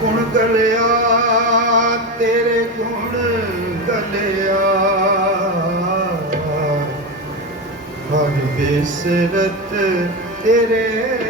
ਗੁਣ ਗਲਿਆ ਤੇਰੇ ਗੁਣ ਗਲਿਆ। ਹਰ ਬਿਸਰਤ ਤੇਰੇ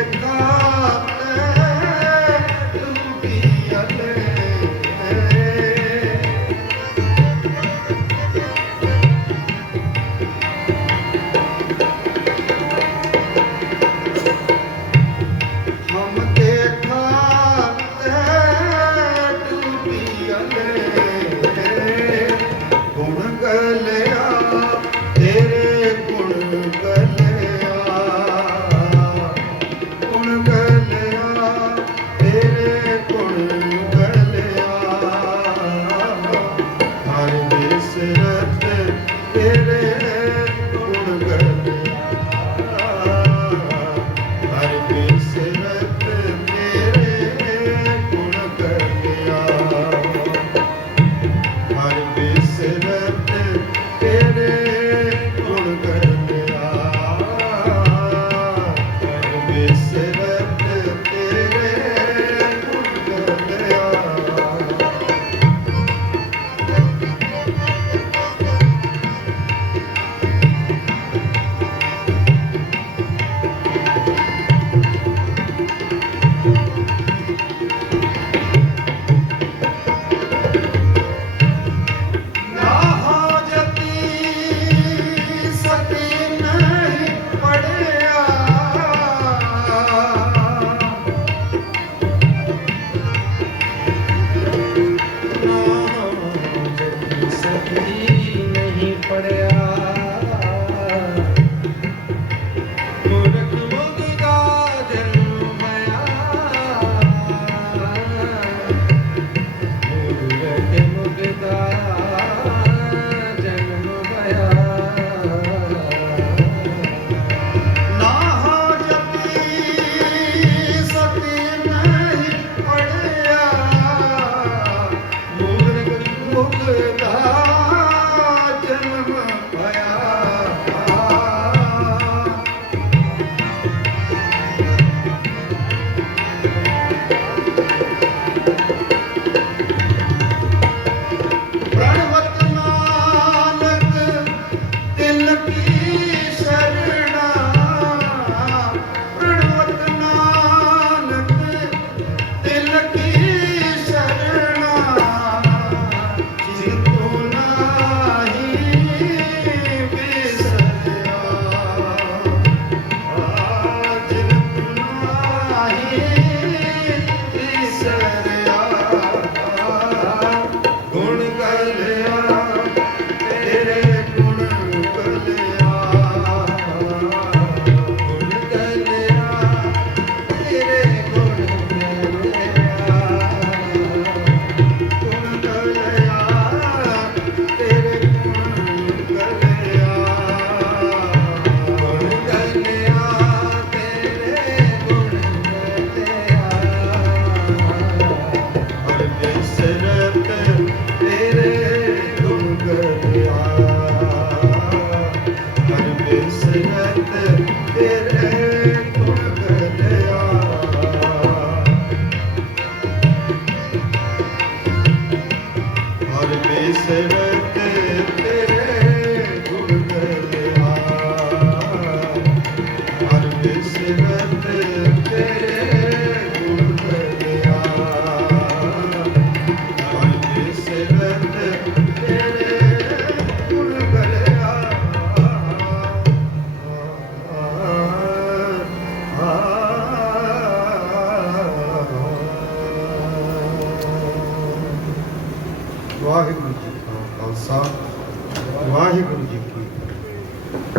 এক